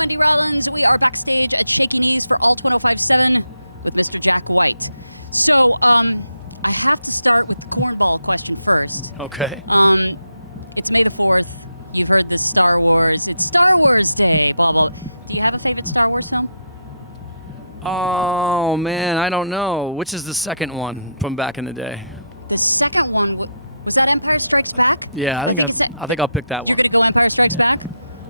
Wendy Rollins. We are backstage at Shaky for Ultra 57 with Mr. Jack White. So, I have to start with the cornball question first. Okay. It's maybe before you heard the Star Wars Day. Well, do you have a favorite Star Wars song? Oh man, I don't know. Which is the second one from back in the day? The second one was that Empire Strikes Back? Yeah, I think I'll pick that one.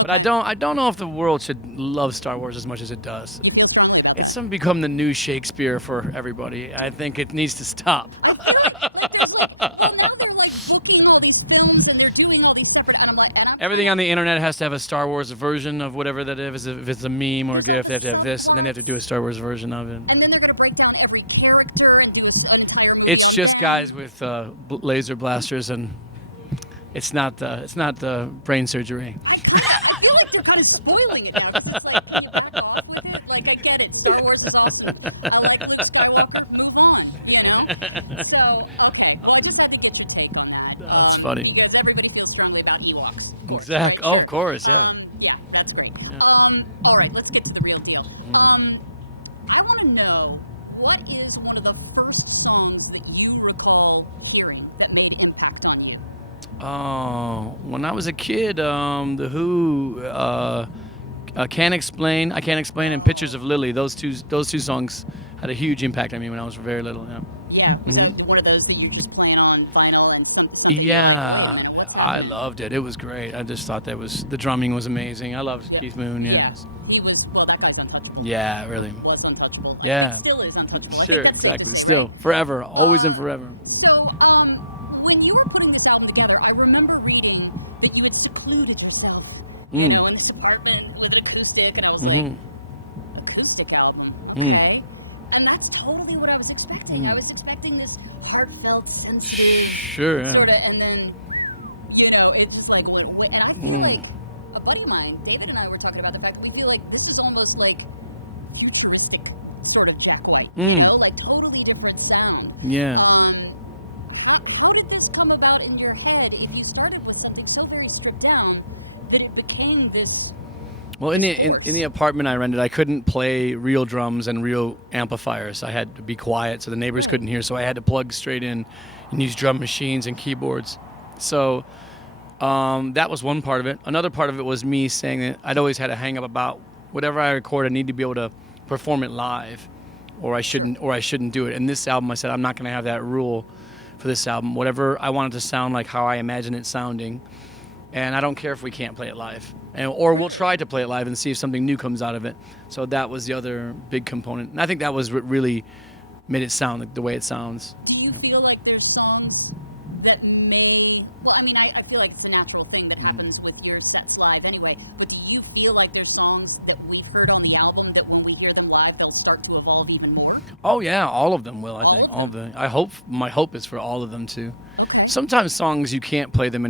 But I don't know if the world should love Star Wars as much as it does. It's become the new Shakespeare for everybody. I think it needs to stop. Now they're like booking all these films and they're doing all these separate. And Everything on the internet has to have a Star Wars version of whatever that is. If it's a meme or a GIF, they have to have this, and then they have to do a Star Wars version of it. And then they're going to break down every character and do an entire movie. It's just guys with laser blasters, and it's not the brain surgery. I feel like you're kind of spoiling it now because it's like, can you back off with it? Like, I get it. Star Wars is awesome. I like Luke Skywalker. Move on, you know? So, okay. Well, I just had to get your take on that. That's funny. Because everybody feels strongly about Ewoks. Exactly. Right? Oh, of course, yeah. Yeah, that's great. Yeah. All right, let's get to the real deal. I want to know, what is one of the first songs that you recall hearing that made impact on you? Oh, when I was a kid, the Who, I Can't Explain, and Pictures of Lily. Those two songs had a huge impact on me when I was very little. Yeah. Yeah. So one of those that you're just playing on vinyl and something. Yeah, I loved it. It was great. I just thought the drumming was amazing. I loved Keith Moon. Yeah. He was. Well, that guy's untouchable. Yeah, really. He was untouchable. Yeah. He still is untouchable. Sure, exactly. Still, forever, always and forever. So, when you were putting this album together, I remember reading that you had secluded yourself, you know, in this apartment with an acoustic, and I was like, acoustic album, okay? And that's totally what I was expecting. I was expecting this heartfelt, sensitive, sort of, and then, you know, it just like went, and I feel like a buddy of mine, David and I were talking about the fact that we feel like this is almost like futuristic sort of Jack White, you know, like totally different sound. Yeah. How did this come about in your head if you started with something so very stripped down that it became this? Well, in the apartment I rented, I couldn't play real drums and real amplifiers. I had to be quiet so the neighbors couldn't hear, so I had to plug straight in and use drum machines and keyboards. So that was one part of it. Another part of it was me saying that I'd always had a hang-up about whatever I record, I need to be able to perform it live, or I shouldn't do it. And this album, I said, I'm not going to have that rule for this album. Whatever I want it to sound like, how I imagine it sounding. And I don't care if we can't play it live. Or we'll try to play it live and see if something new comes out of it. So that was the other big component. And I think that was what really made it sound like the way it sounds. Do you feel like there's songs that may... Well, I mean, I feel like it's a natural thing that happens with your sets live anyway. But do you feel like there's songs that we've heard on the album that when we hear them live, they'll start to evolve even more? Oh, yeah. All of them will, I think. All of them. My hope is for all of them, too. Okay. Sometimes songs, you can't play them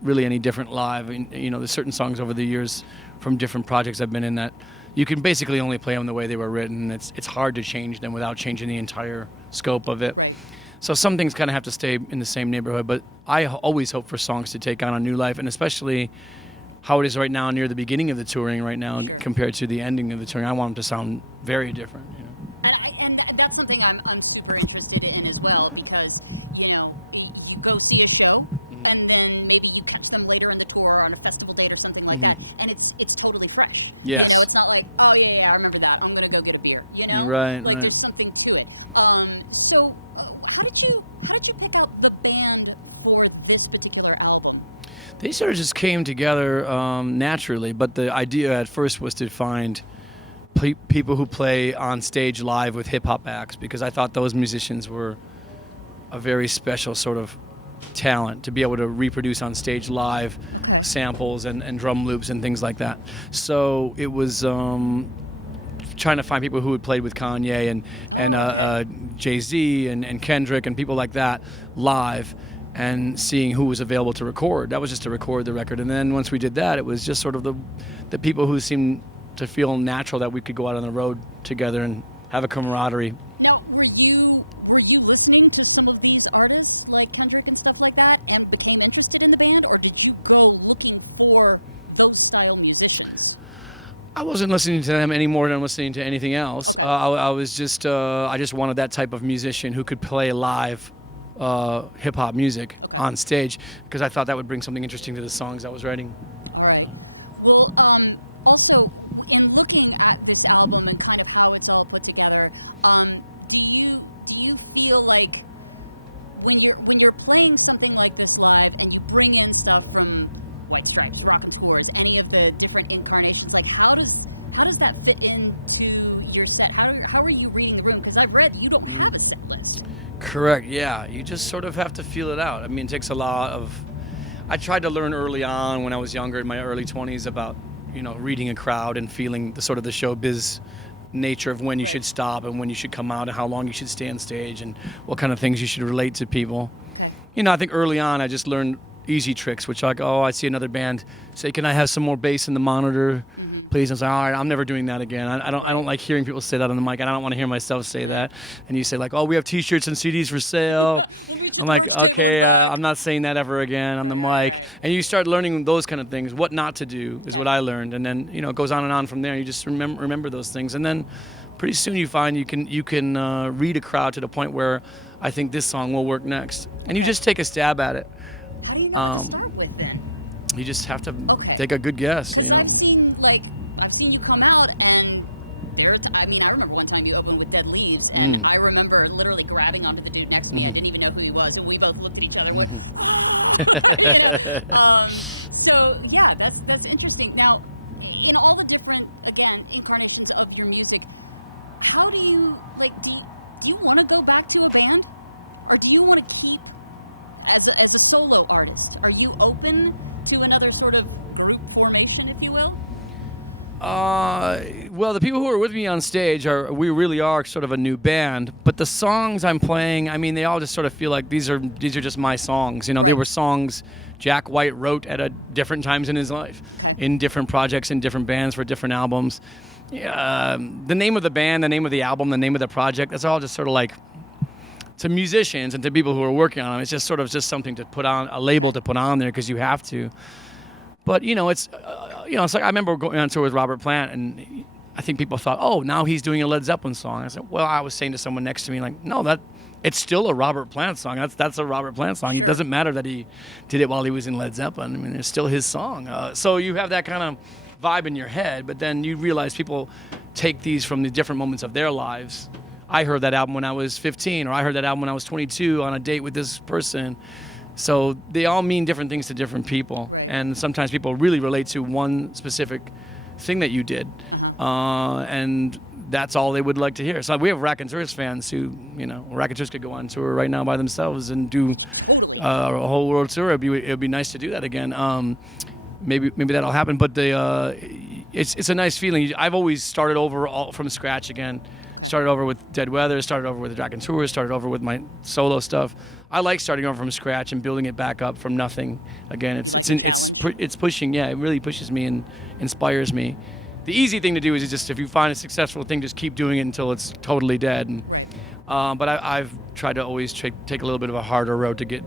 really any different live. You know, there's certain songs over the years from different projects I've been in that you can basically only play them the way they were written. It's hard to change them without changing the entire scope of it. Right. So some things kind of have to stay in the same neighborhood, but I always hope for songs to take on a new life, and especially how it is right now near the beginning of the touring right now compared to the ending of the touring. I want them to sound very different. You know? And that's something I'm super interested in as well, because, you know, you go see a show, and then maybe you catch them later in the tour on a festival date or something like that, and it's totally fresh. Yes. You know, it's not like, oh yeah, I remember that, I'm gonna go get a beer. You know, right? Like there's something to it. So how did you pick out the band for this particular album? They sort of just came together naturally, but the idea at first was to find people who play on stage live with hip hop acts, because I thought those musicians were a very special sort of talent to be able to reproduce on stage live samples and drum loops and things like that. So it was trying to find people who had played with Kanye and Jay-Z and Kendrick and people like that live, and seeing who was available to record. That was just to record the record. And then once we did that, it was just sort of the people who seemed to feel natural that we could go out on the road together and have a camaraderie. Now, were you listening to some of these artists like Kendrick and stuff like that and became interested in the band, or did you go looking for those style musicians? I wasn't listening to them any more than I'm listening to anything else. I was just I just wanted that type of musician who could play live hip hop music on stage, because I thought that would bring something interesting to the songs I was writing. All right. Well, also in looking at this album and kind of how it's all put together, do you feel like when you're playing something like this live and you bring in stuff from White Stripes, Rockin' Tours, any of the different incarnations, like how does that fit into your set? How are you reading the room? Because I've read you don't have a set list. Correct. Yeah, you just sort of have to feel it out. I mean, it takes a lot of. I tried to learn early on when I was younger, in my early 20s, about reading a crowd and feeling the sort of the showbiz nature of when you should stop and when you should come out and how long you should stay on stage and what kind of things you should relate to people. I think early on I just learned easy tricks, which like, I see another band say, "Can I have some more bass in the monitor, please?" And I say, "All right, I'm never doing that again. I don't like hearing people say that on the mic, and I don't want to hear myself say that." And you say like, "Oh, we have T-shirts and CDs for sale." I'm like, "Okay, I'm not saying that ever again on the mic." And you start learning those kind of things. What not to do is what I learned, and then it goes on and on from there. You just remember those things, and then pretty soon you find you can read a crowd to the point where I think this song will work next, and you just take a stab at it. How do you know what to start with then? You just have to take a good guess. I've seen you come out and I remember one time you opened with Dead Leaves, and I remember literally grabbing onto the dude next to me. I didn't even know who he was, and we both looked at each other and went, so yeah, that's interesting. Now, in all the different, again, incarnations of your music, how do you, do you want to go back to a band? Or do you want to keep, as a solo artist, are you open to another sort of group formation, if you will? Well, the people who are with me on stage we really are sort of a new band, but the songs I'm playing, I mean, they all just sort of feel like these are just my songs. They were songs Jack White wrote at different times in his life, in different projects, in different bands for different albums. The name of the band, the name of the album, the name of the project, that's all just sort of like, to musicians and to people who are working on them, it's just sort of just something to put on, a label to put on there because you have to. But it's it's like I remember going on tour with Robert Plant, and I think people thought, "Oh, now he's doing a Led Zeppelin song." I said, "Well, I was saying to someone next to me, like, no, it's still a Robert Plant song. That's a Robert Plant song. It doesn't matter that he did it while he was in Led Zeppelin. I mean, it's still his song." So you have that kind of vibe in your head, but then you realize people take these from the different moments of their lives. I heard that album when I was 15, or I heard that album when I was 22 on a date with this person. So they all mean different things to different people, and sometimes people really relate to one specific thing that you did, and that's all they would like to hear. So we have Rockin' Tours fans who, Rockin' Tours could go on tour right now by themselves and do a whole world tour. It'd be nice to do that again. Maybe that'll happen, but it's a nice feeling. I've always started over all from scratch again. Started over with Dead Weather, started over with Rockin' Tours, started over with my solo stuff. I like starting over from scratch and building it back up from nothing. Again, it's pushing. Yeah, it really pushes me and inspires me. The easy thing to do is just, if you find a successful thing, just keep doing it until it's totally dead. And, but I've tried to always take a little bit of a harder road to get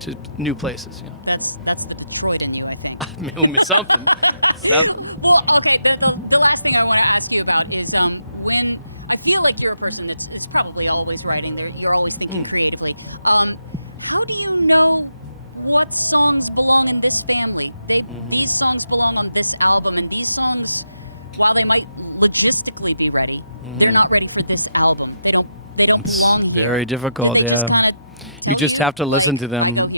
to new places. That's the Detroit in you, I think. Something. Well, okay. The last thing I want to ask you about is when I feel like you're a person that's probably always writing. You're always thinking creatively. How do you know what songs belong in this family? These songs belong on this album, and these songs, while they might logistically be ready, they're not ready for this album. They don't belong. It's very difficult. Yeah, you just have to listen to them.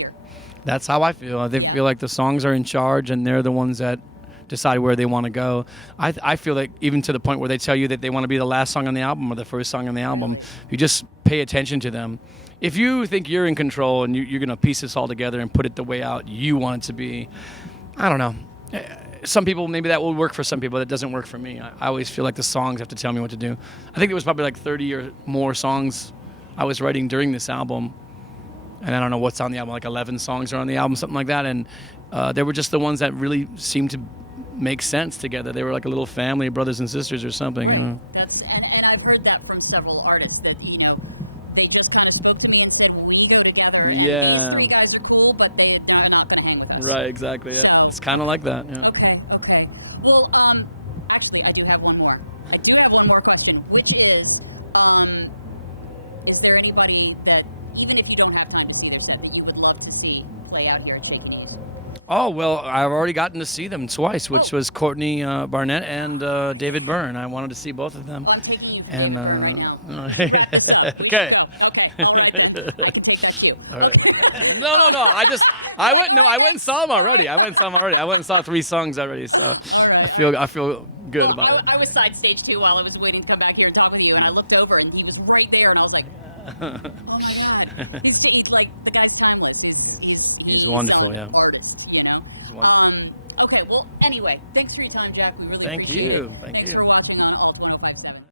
That's how I feel. They feel like the songs are in charge, and they're the ones that decide where they want to go. I feel like even to the point where they tell you that they want to be the last song on the album or the first song on the album, you just pay attention to them. If you think you're in control and you're going to piece this all together and put it the way out you want it to be, I don't know. Some people, maybe that will work for some people. That doesn't work for me. I always feel like the songs have to tell me what to do. I think there was probably like 30 or more songs I was writing during this album. And I don't know what's on the album, like 11 songs are on the album, something like that. And they were just the ones that really seemed to make sense together. They were like a little family, brothers and sisters or something. Right. And I've heard that from several artists that, they just kind of spoke to me and said, we go together, and these three guys are cool, but they're not going to hang with us. Right, exactly. Yeah. So, it's kind of like that. Yeah. Okay. Well, Actually, I do have one more. I do have one more question, which is there anybody that, even if you don't have time to see this, that you would love to see play out here at Shaky? Oh, well, I've already gotten to see them twice, which was Courtney Barnett and David Byrne. I wanted to see both of them. Well, I'm taking you to And, David Byrne right now. okay. Okay, all right. I can take that too. All right. Okay. No. I went and saw them already. I went and saw 3 songs already. So I feel good about it. I was side stage too while I was waiting to come back here and talk with you, and I looked over and he was right there, and I was like, oh my God. He's like, the guy's timeless. He's wonderful, yeah. Artist, you know. He's wonderful. Okay, well, anyway, thanks for your time, Jack. We really Thank appreciate you. it. Thanks for watching on Alt 1057.